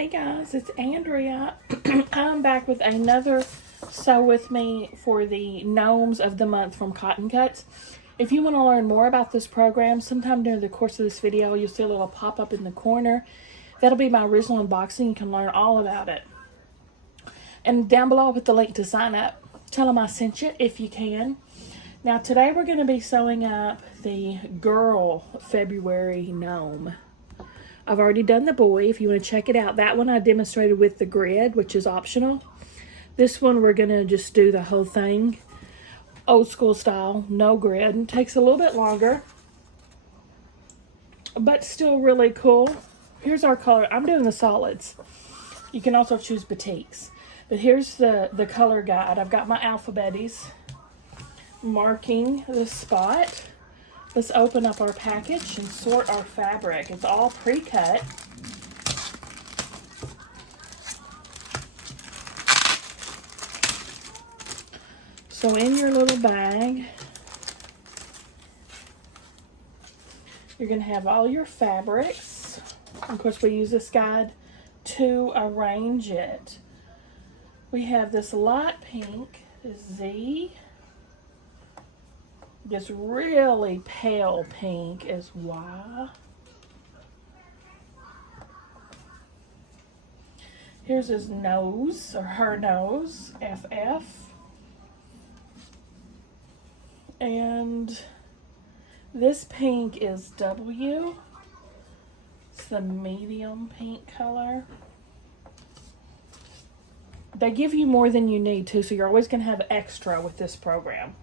Hey guys, it's Andrea. I'm back with another Sew With Me for the Gnomes of the Month from Cotton Cuts. If you want to learn more about this program, sometime during the course of this video, you'll see a little pop-up in the corner. That'll be my original unboxing. You can learn all about it. And down below, I'll put the link to sign up. Tell them I sent you if you can. Now, today we're going to be sewing up the girl February gnome. I've already done the boy. If you want to check it out, that one I demonstrated with the grid, which is optional. This one we're going to just do the whole thing old school style, no grid. It takes a little bit longer, but still really cool. Here's our color. I'm doing the solids. You can also choose batiks, but here's the color guide. I've got my alphabeties marking the spot. Let's open up our package and sort our fabric. It's all pre-cut. So in your little bag, you're going to have all your fabrics. Of course, we use this guide to arrange it. We have this light pink, Z. This really pale pink is Y. Here's his nose, or her nose, FF. And this pink is W. It's the medium pink color. They give you more than you need to, so you're always going to have extra with this program.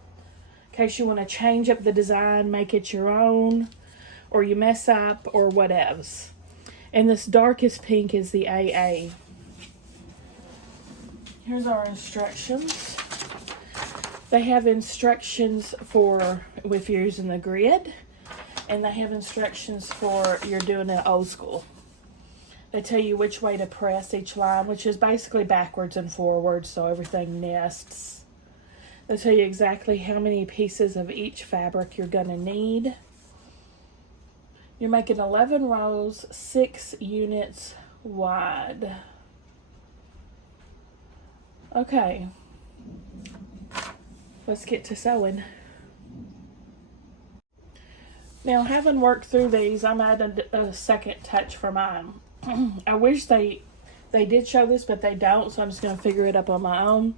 In case you want to change up the design, make it your own, or you mess up, or whatevs. And this darkest pink is the AA. Here's our instructions. They have instructions for if you're using the grid, and they have instructions for you're doing it old school. They tell you which way to press each line, which is basically backwards and forwards, so everything nests. They tell you exactly how many pieces of each fabric you're going to need. You're making 11 rows, 6 units wide. Okay. Let's get to sewing. Now, having worked through these, I'm adding a second touch for mine. I wish they did show this, but they don't, so I'm just going to figure it up on my own.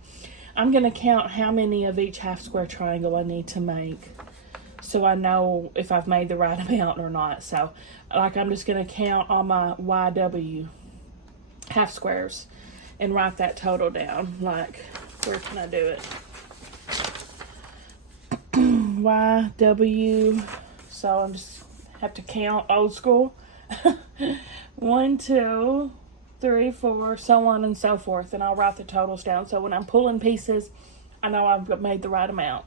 I'm going to count how many of each half square triangle I need to make, so I know if I've made the right amount or not. So, like, I'm just going to count all my YW half squares and write that total down. Like, where can I do it? YW. So I'm just have to count old school. 1, 2, 3, 4, so on and so forth, and I'll write the totals down so when I'm pulling pieces, I know I've made the right amount.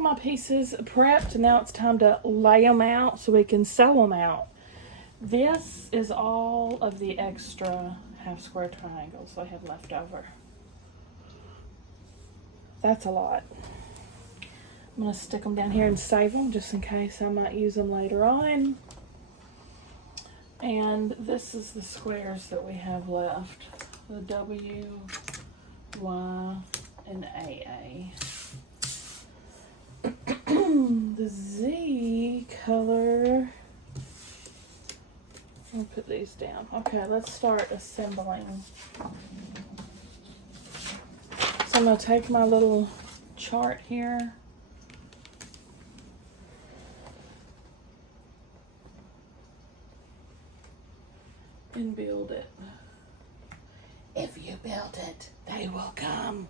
of my pieces prepped. Now it's time to lay them out so we can sew them out. This is all of the extra half square triangles I have left over. That's a lot. I'm going to stick them down here and save them just in case I might use them later on. And this is the squares that we have left. The W, Y, and AA. The Z color, I'll put these down. Okay, let's start assembling. So I'm going to take my little chart here. And build it. If you build it, they will come.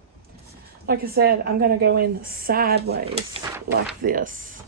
Like I said, I'm going to go in sideways like this.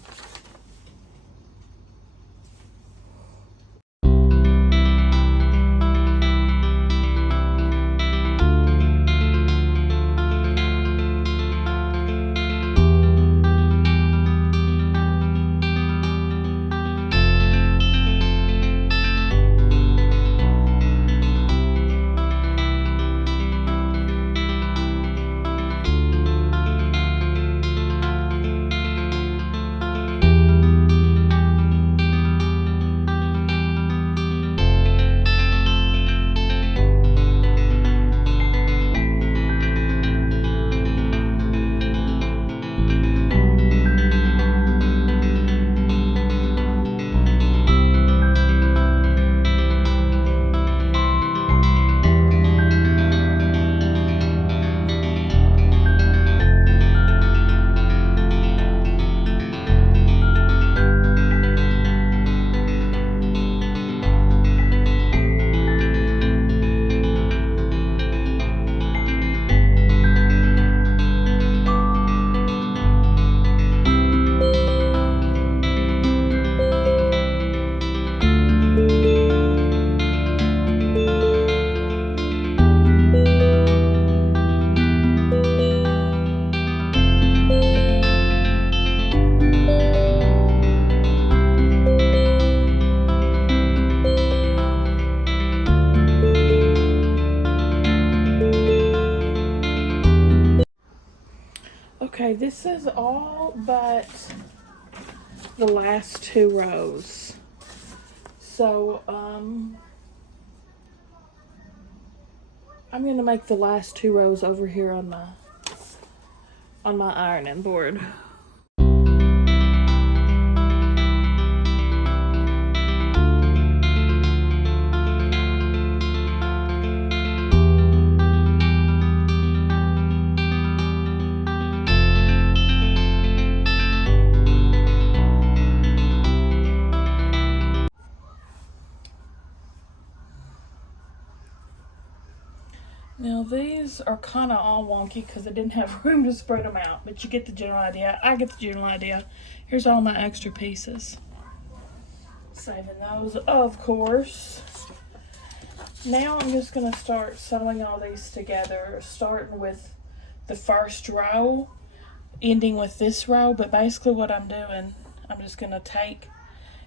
Okay, this is all but the last two rows. So, I'm going to make the last two rows over here on my ironing board. Now these are kind of all wonky because I didn't have room to spread them out, but you get the general idea. I get the general idea. Here's all my extra pieces. Saving those, of course. Now I'm just going to start sewing all these together, starting with the first row, ending with this row. But basically what I'm doing, I'm just going to take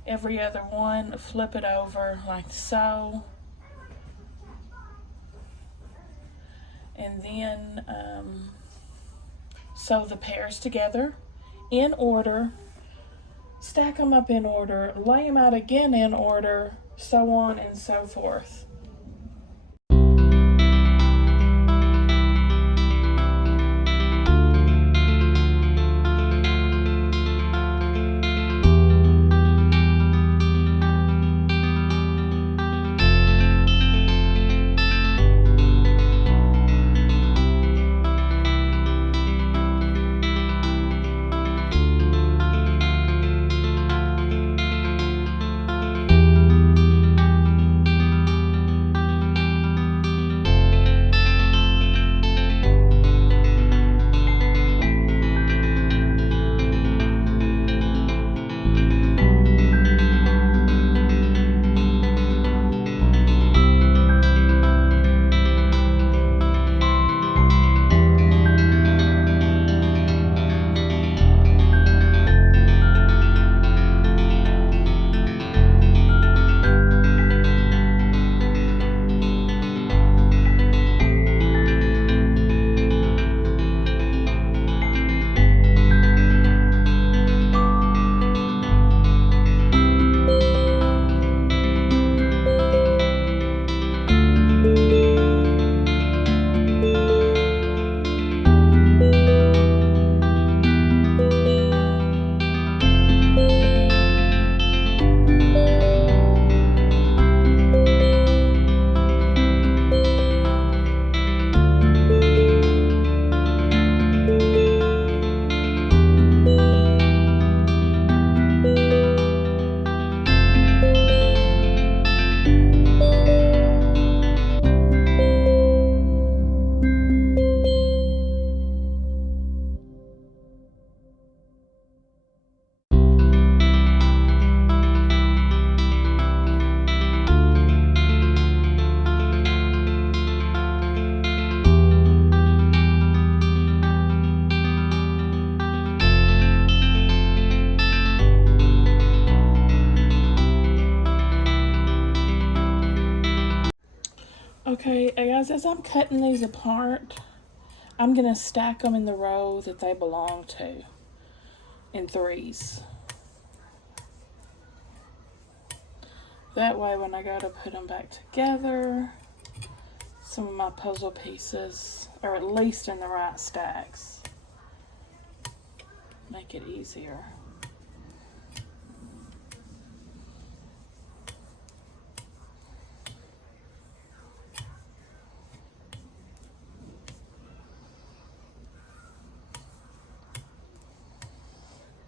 every other one, flip it over like so. And then sew the pairs together in order, stack them up in order, lay them out again in order, so on and so forth. guys, as I'm cutting these apart, I'm going to stack them in the row that they belong to in threes. That way when I go to put them back together, some of my puzzle pieces are at least in the right stacks. Make it easier.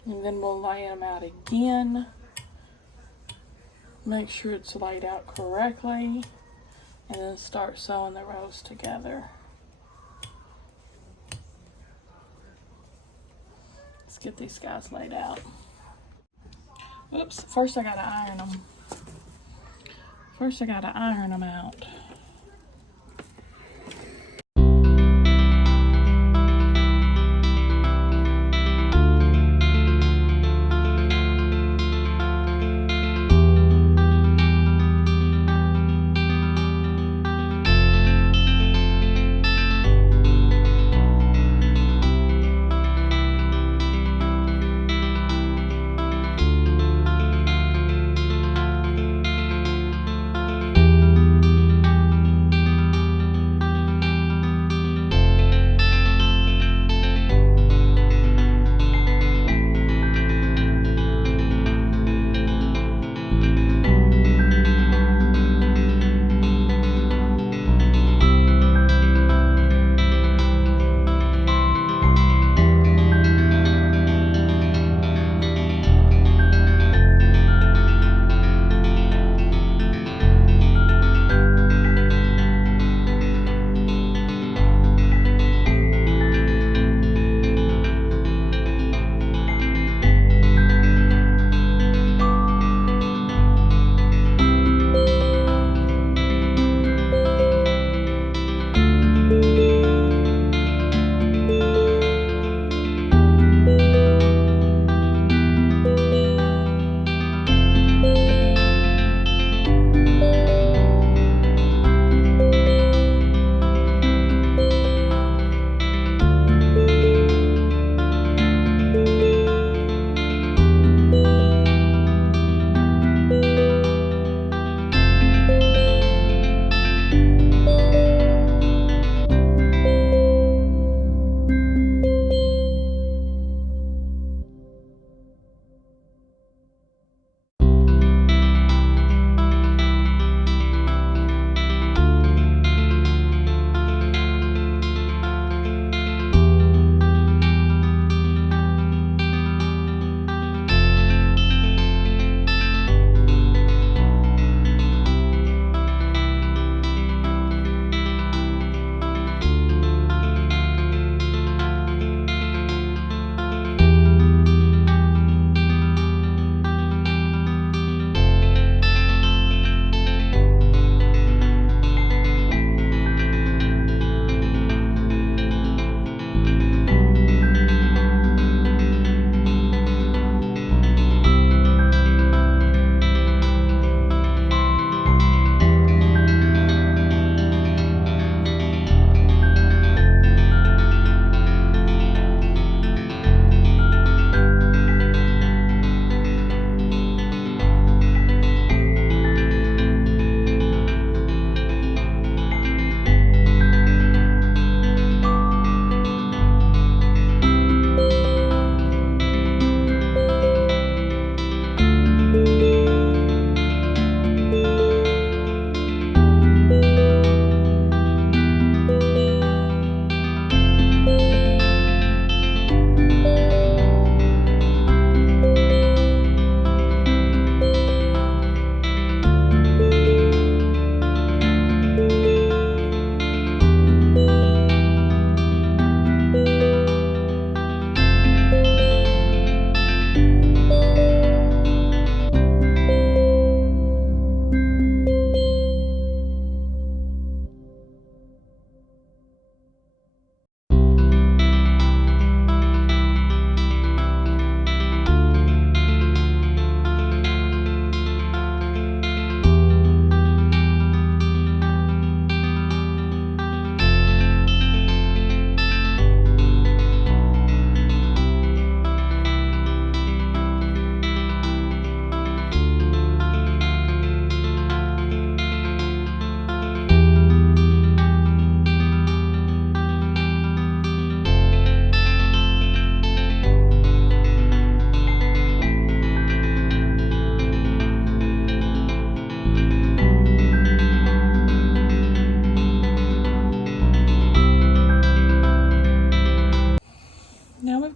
And then we'll lay them out again. Make sure it's laid out correctly. And then start sewing the rows together. Let's get these guys laid out. Oops, first I gotta iron them. First I gotta iron them out.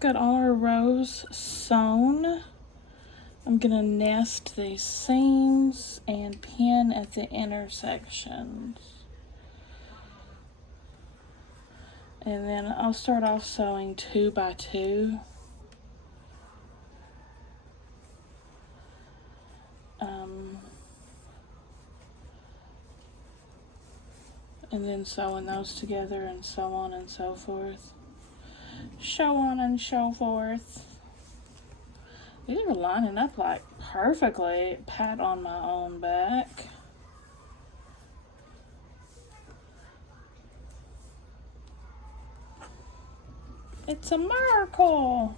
got all our rows sewn. I'm gonna nest these seams and pin at the intersections. And then I'll start off sewing 2 by 2. And then sewing those together and so on and so forth. So on and so forth. These are lining up like perfectly. Pat on my own back. It's a miracle.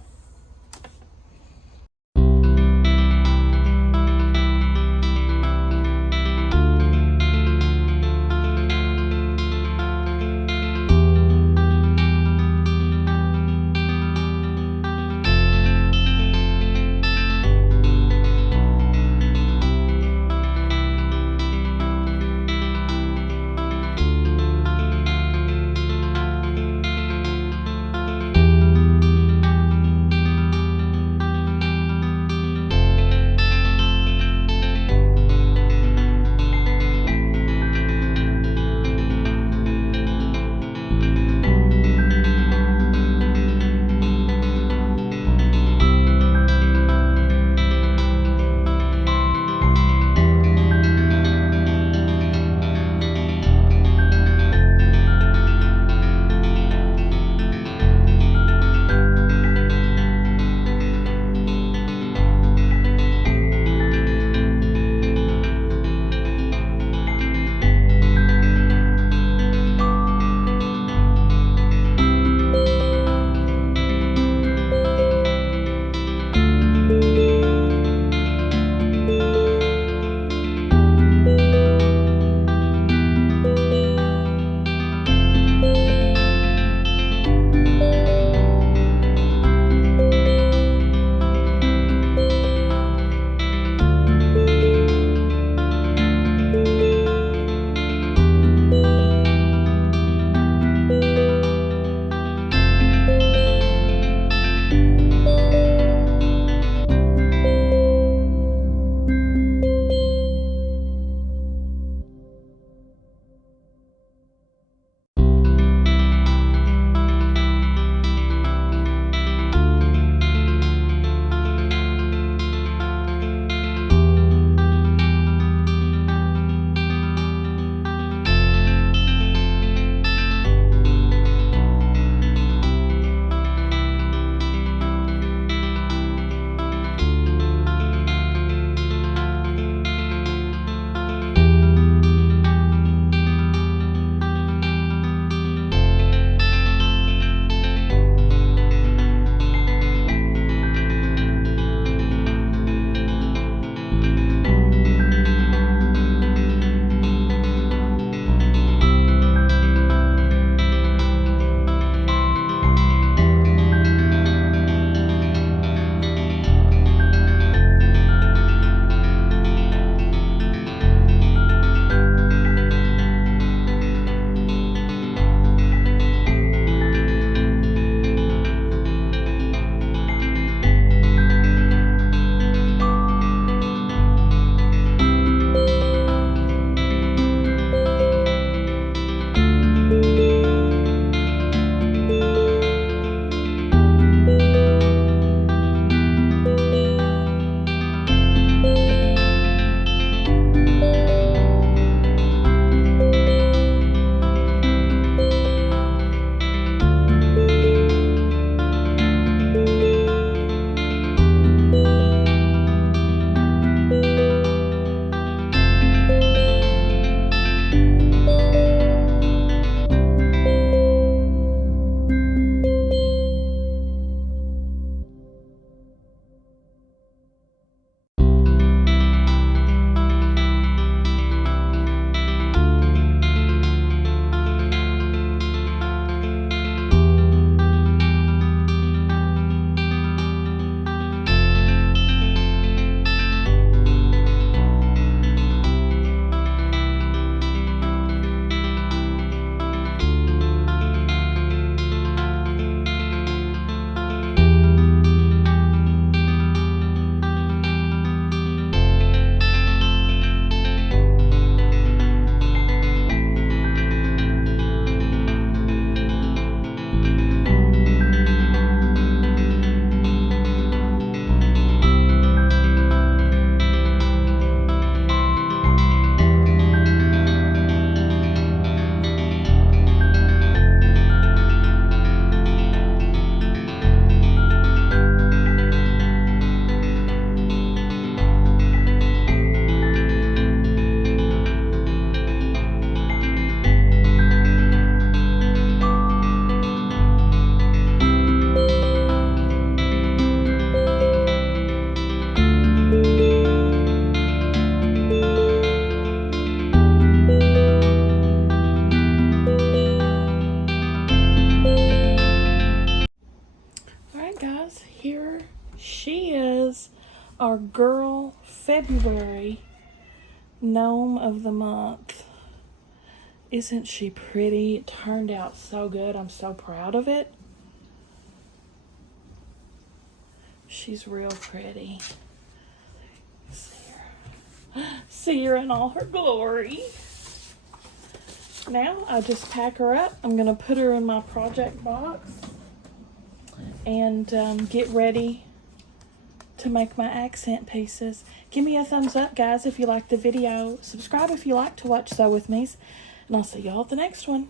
guys, here she is, our girl February gnome of the month. Isn't she pretty? It turned out so good. I'm so proud of it. She's real pretty. See her in all her glory. Now I just pack her up. I'm going to put her in my project box and get ready to make my accent pieces. Give me a thumbs up, guys, if you like the video. Subscribe if you like to watch Sew With Me's. And I'll see y'all at the next one.